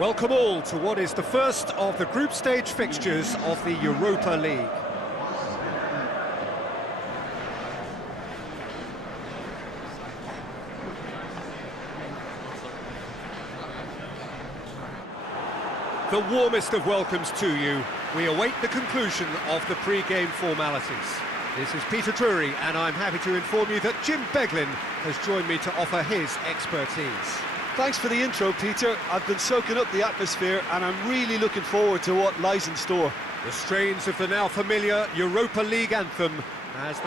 Welcome all to what is the first of the group stage fixtures of the Europa League. The warmest of welcomes to you. We await the conclusion of the pre-game formalities. This is Peter Drury, and I'm happy to inform you that Jim Beglin has joined me to offer his expertise. Thanks for the intro, Peter. I've been soaking up the atmosphere and I'm really looking forward to what lies in store. The strains of the now familiar Europa League anthem as the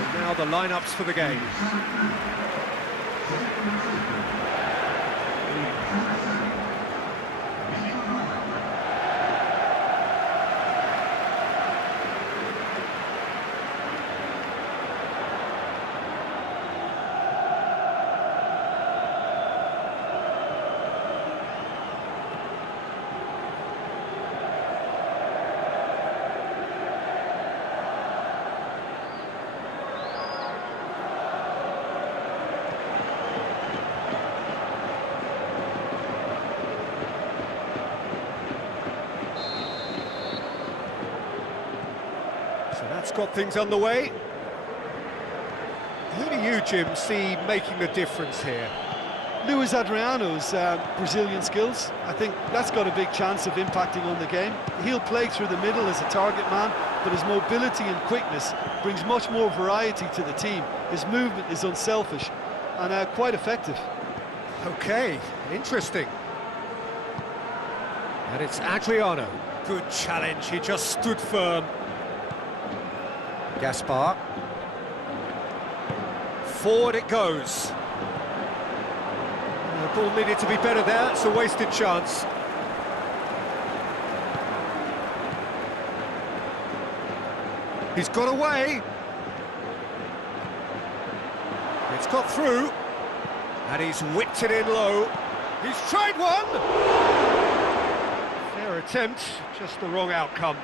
and now the lineups for the game. So that's got things underway. Who do you, Jim, see making the difference here? Luis Adriano's Brazilian skills. I think that's got a big chance of impacting on the game. He'll play through the middle as a target man, but his mobility and quickness brings much more variety to the team. His movement is unselfish and quite effective. Okay, interesting. And it's Adriano. Good challenge, he just stood firm. Gaspar. Forward it goes. The ball needed to be better there, it's a wasted chance. He's got away. It's got through. And he's whipped it in low. He's tried one! Fair attempt, just the wrong outcome.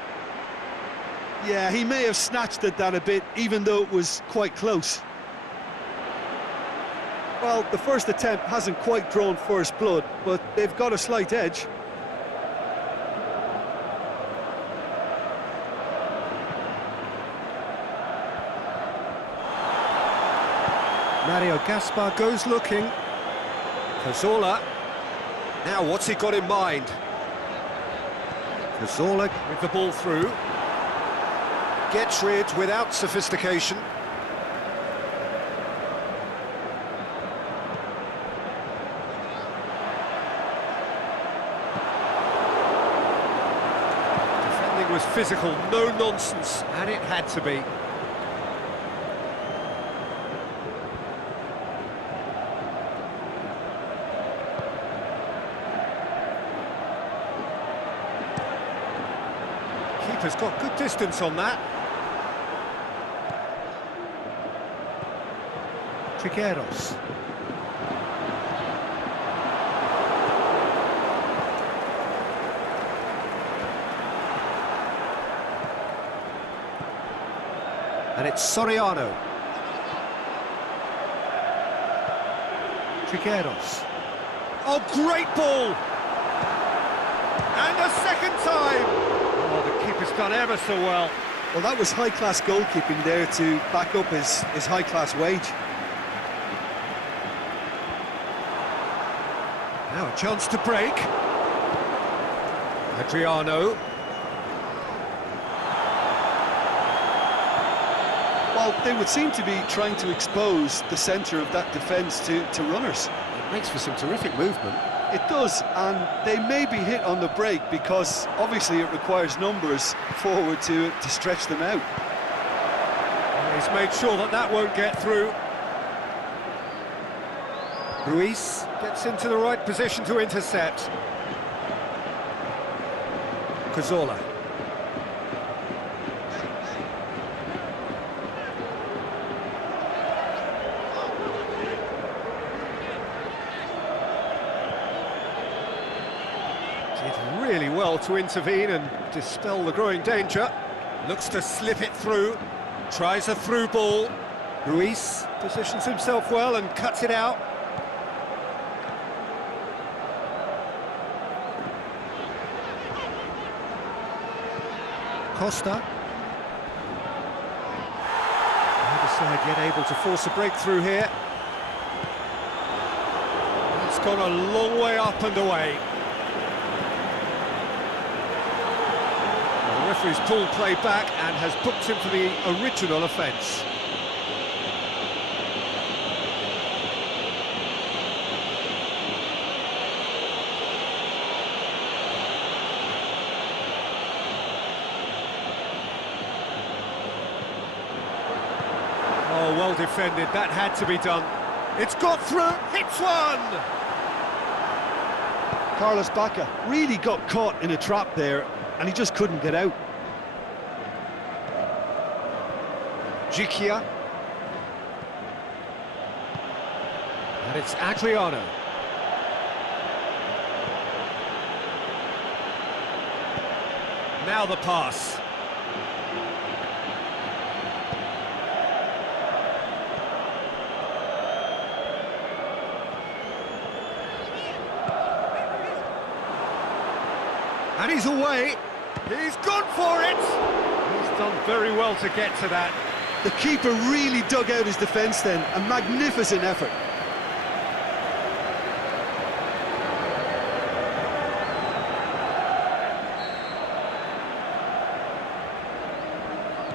Yeah, he may have snatched at that a bit, even though it was quite close. Well, the first attempt hasn't quite drawn first blood, but they've got a slight edge. Mario Gaspar goes looking. Cazorla. Now, what's he got in mind? Cazorla with the ball through. Gets rid without sophistication. Defending was physical, no nonsense, and it had to be. Keeper's got good distance on that. Trigueros. And it's Soriano. Trigueros. Oh, great ball! And a second time! Oh, the keeper's done ever so well. Well, that was high-class goalkeeping there to back up his high-class wage. Now a chance to break. Adriano. Well, they would seem to be trying to expose the centre of that defence to runners. It makes for some terrific movement. It does, and they may be hit on the break because obviously it requires numbers forward to stretch them out. He's made sure that that won't get through. Ruiz gets into the right position to intercept. Cazorla. Did really well to intervene and dispel the growing danger. Looks to slip it through. Tries a through ball. Ruiz positions himself well and cuts it out. Costa. Neither side yet able to force a breakthrough here. It's gone a long way up and away. The referee's pulled play back and has booked him for the original offence. Oh, well defended, that had to be done. It's got through, hits one! Carlos Bacca really got caught in a trap there, and he just couldn't get out. Gikia. And it's Adriano. Now the pass. And he's away. He's gone for it. He's done very well to get to that. The keeper really dug out his defence then. A magnificent effort.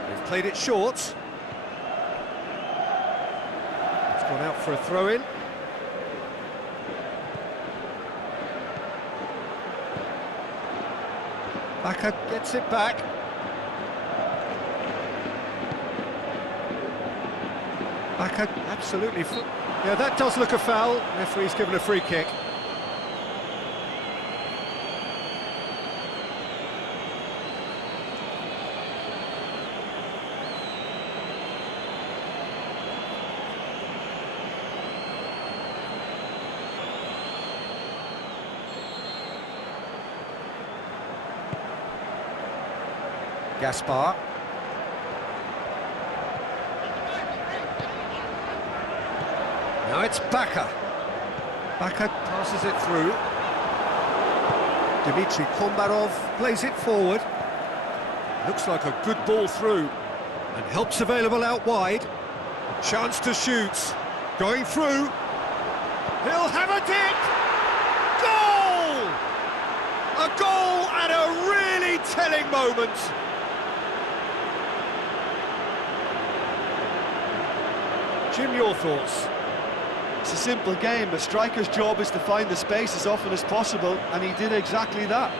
They've played it short. It's gone out for a throw-in. Bacca gets it back. Bacca absolutely... Yeah, that does look a foul. Referee's given a free kick. Gaspar. Now it's Bacca. Bacca passes it through. Dmitry Kombarov plays it forward. Looks like a good ball through. And help's available out wide. Chance to shoot. Going through. He'll have a dip! Goal! A goal at a really telling moment. Jim, your thoughts? It's a simple game. A striker's job is to find the space as often as possible, and he did exactly that.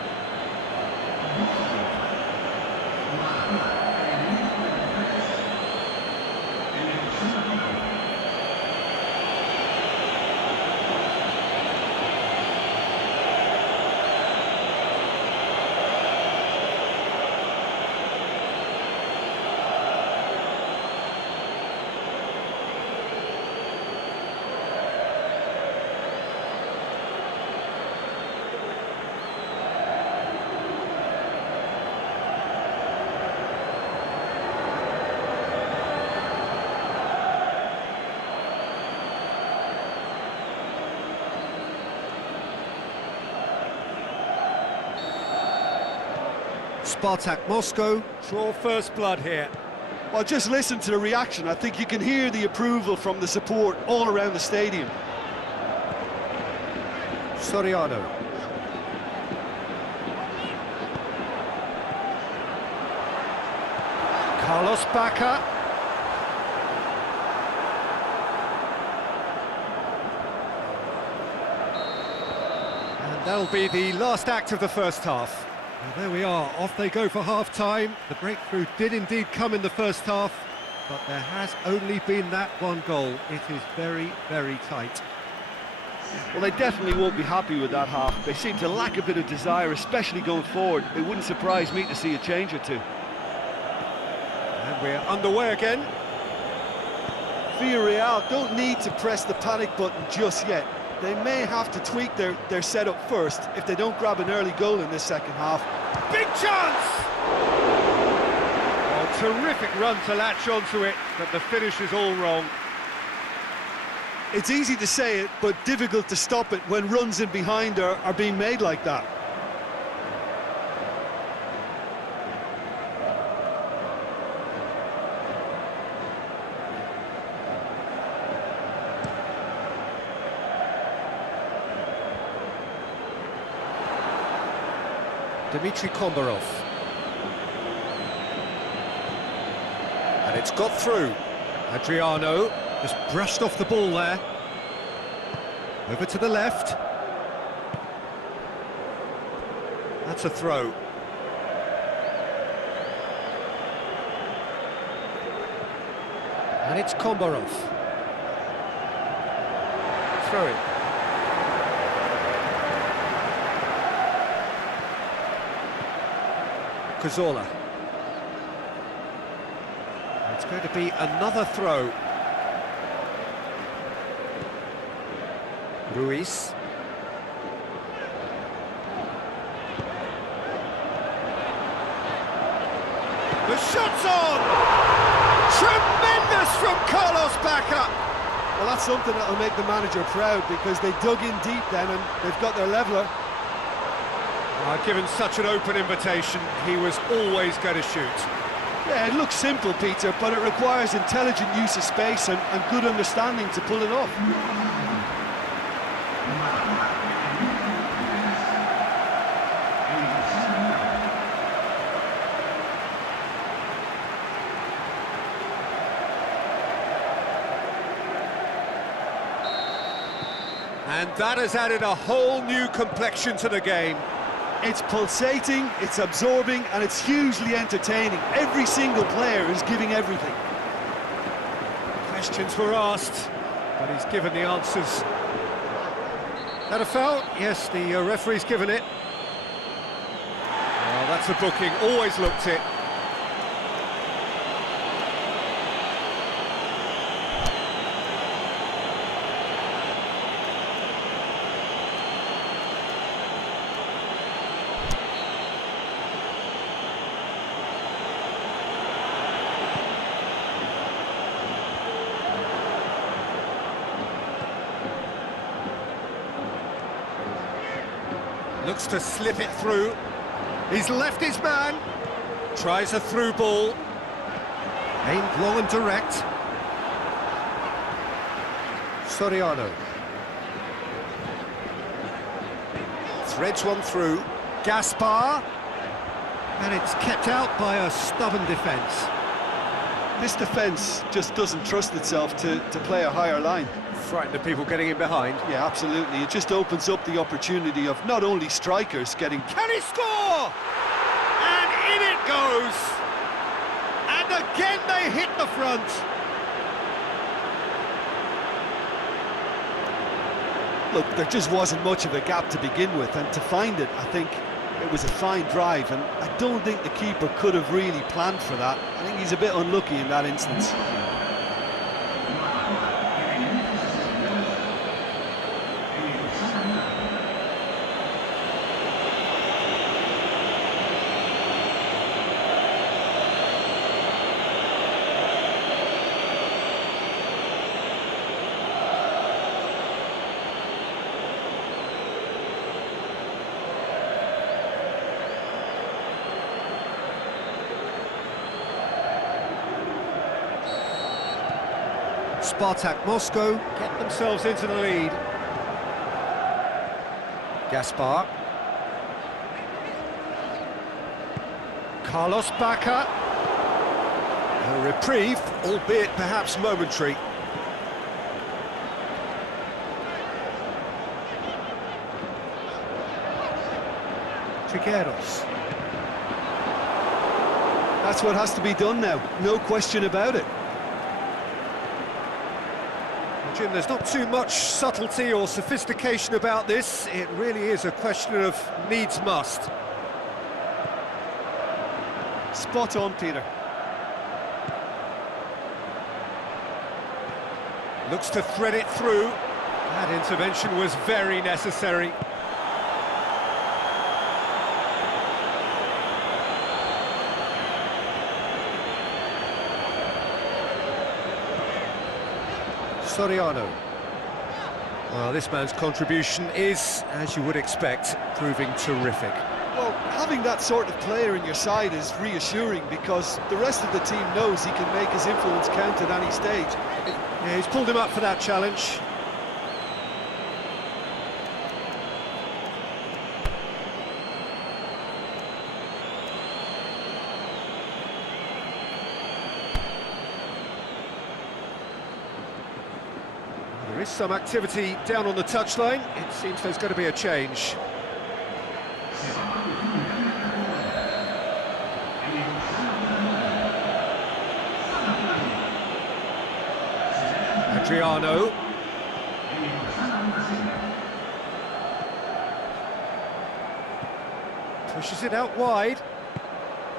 SPARTAK Moscow draw first blood here. Well, just listen to the reaction. I think you can hear the approval from the support all around the stadium. Soriano. Carlos Bacca. And that'll be the last act of the first half. Well, there we are, off they go for half-time. The breakthrough did indeed come in the first half, but there has only been that one goal. It is very, very tight. Well, they definitely won't be happy with that half. They seem to lack a bit of desire, especially going forward. It wouldn't surprise me to see a change or two. And we're underway again. Villarreal don't need to press the panic button just yet. They may have to tweak their setup first if they don't grab an early goal in this second half. Big chance! Terrific run to latch onto it, but the finish is all wrong. It's easy to say it, but difficult to stop it when runs in behind are being made like that. Dmitry Kombarov. And it's got through. Adriano just brushed off the ball there. Over to the left. That's a throw. And it's Kombarov. Throw it. Cazorla. It's going to be another throw. Ruiz. The shot's on! Tremendous from Carlos Bacca! Well, that's something that'll make the manager proud, because they dug in deep then and they've got their leveller. Given such an open invitation, he was always going to shoot. Yeah, it looks simple, Peter, but it requires intelligent use of space and good understanding to pull it off. And that has added a whole new complexion to the game. It's pulsating, it's absorbing, and it's hugely entertaining. Every single player is giving everything. Questions were asked, but he's given the answers. That a foul? Yes, the referee's given it. Well, that's a booking, always looked it. Looks to slip it through. He's left his man. Tries a through ball. Aimed long and direct. Soriano. Threads one through. Gaspar. And it's kept out by a stubborn defence. This defence just doesn't trust itself to play a higher line. Frightened of people getting in behind. Yeah, absolutely. It just opens up the opportunity of not only strikers getting... Can he score? And in it goes! And again they hit the front. Look, there just wasn't much of a gap to begin with, and to find it, I think it was a fine drive, and I don't think the keeper could have really planned for that. I think he's a bit unlucky in that instance. SPARTAK Moscow get themselves into the lead. Gaspar. Carlos Bacca. A reprieve, albeit perhaps momentary. Trigueros. That's what has to be done now, no question about it. Jim, there's not too much subtlety or sophistication about this. It really is a question of needs must. Spot on, Peter. Looks to thread it through. That intervention was very necessary. Soriano. Well, this man's contribution is, as you would expect, proving terrific. Well, having that sort of player in your side is reassuring because the rest of the team knows he can make his influence count at any stage. Yeah, he's pulled him up for that challenge. There is some activity down on the touchline. It seems there's going to be a change. Adriano. Pushes it out wide.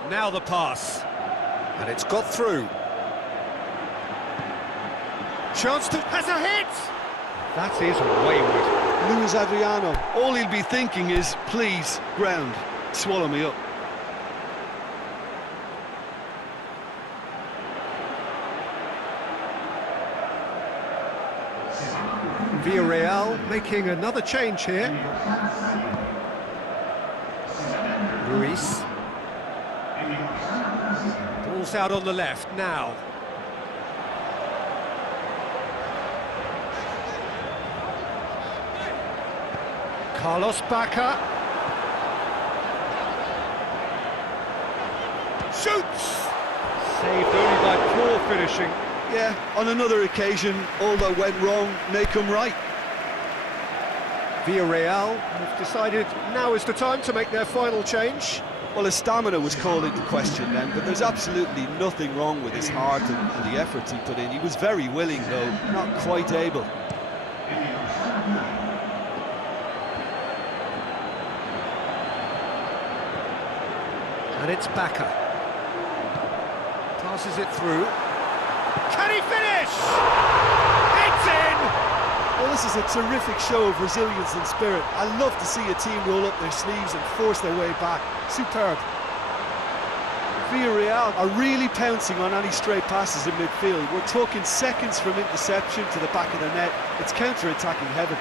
Now the pass. And it's got through. Chance to... has a hit! That is wayward. Luis Adriano, all he'll be thinking is, please, ground, swallow me up. Villarreal making another change here. Ruiz. Ball's out on the left now. Carlos Bacca. Shoots! Saved only by poor finishing. Yeah, on another occasion, all that went wrong may come right. Villarreal have decided now is the time to make their final change. Well, his stamina was called into question then, but there's absolutely nothing wrong with his heart and the efforts he put in. He was very willing, though, not quite able. And it's Bacca. Passes it through. Can he finish? It's in! Well, this is a terrific show of resilience and spirit. I love to see a team roll up their sleeves and force their way back. Superb. Villarreal are really pouncing on any stray passes in midfield. We're talking seconds from interception to the back of the net. It's counter-attacking heaven.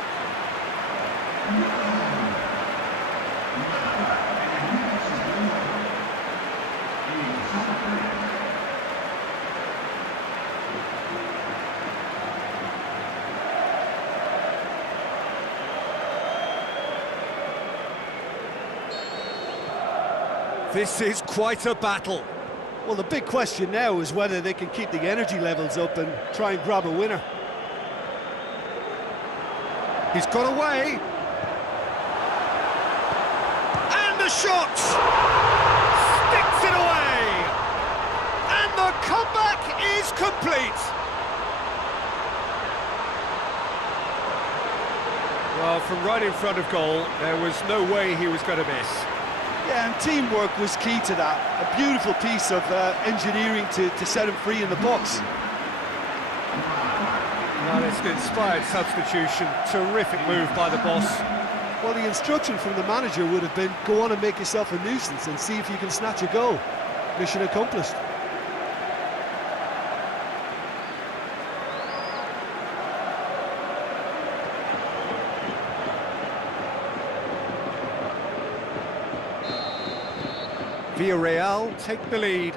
This is quite a battle. Well, the big question now is whether they can keep the energy levels up and try and grab a winner. He's got away. And the shot! Sticks it away! And the comeback is complete! Well, from right in front of goal, there was no way he was going to miss. Yeah, and teamwork was key to that. A beautiful piece of engineering to set him free in the box. Well, it's an inspired substitution. Terrific move by the boss. Well, the instruction from the manager would have been, go on and make yourself a nuisance and see if you can snatch a goal. Mission accomplished. Villarreal take the lead.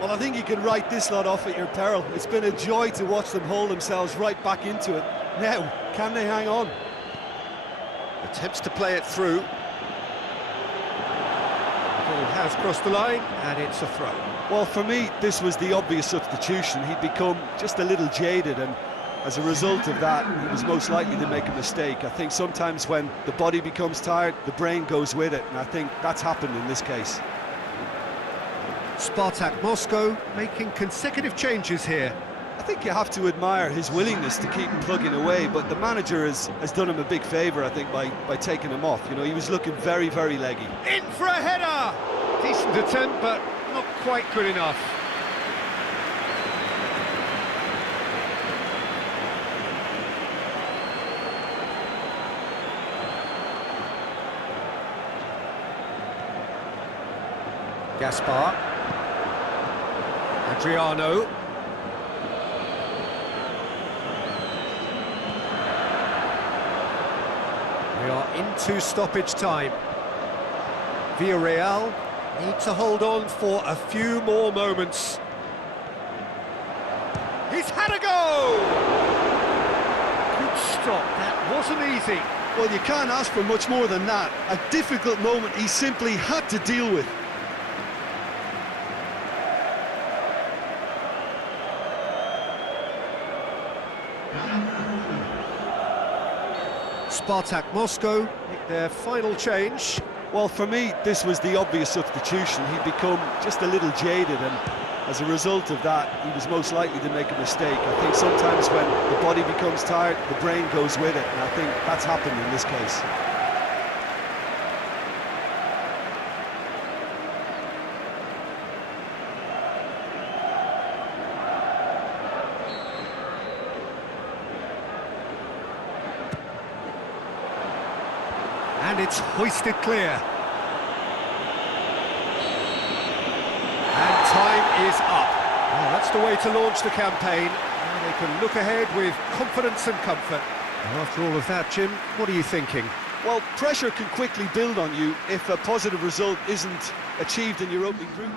Well, I think you can write this lot off at your peril. It's been a joy to watch them hold themselves right back into it. Now, can they hang on? Attempts to play it through. Ball has crossed the line, and it's a throw. Well, for me, this was the obvious substitution. He'd become just a little jaded, and as a result of that, he was most likely to make a mistake. I think sometimes when the body becomes tired, the brain goes with it, and I think that's happened in this case. SPARTAK Moscow making consecutive changes here. I think you have to admire his willingness to keep plugging away, but the manager has done him a big favour, I think, by taking him off. You know, he was looking very, very leggy. In for a header! Decent attempt, but not quite good enough. Gaspar. Adriano. into stoppage time. Villarreal need to hold on for a few more moments. He's had a go! Good stop, that wasn't easy. Well, you can't ask for much more than that. A difficult moment he simply had to deal with. SPARTAK Moscow make their final change. Well, for me, this was the obvious substitution. He'd become just a little jaded, and as a result of that, he was most likely to make a mistake. I think sometimes when the body becomes tired, the brain goes with it, and I think that's happened in this case. And it's hoisted clear. And time is up. Well, that's the way to launch the campaign. Now they can look ahead with confidence and comfort. And after all of that, Jim, what are you thinking? Well, pressure can quickly build on you if a positive result isn't achieved in your opening group.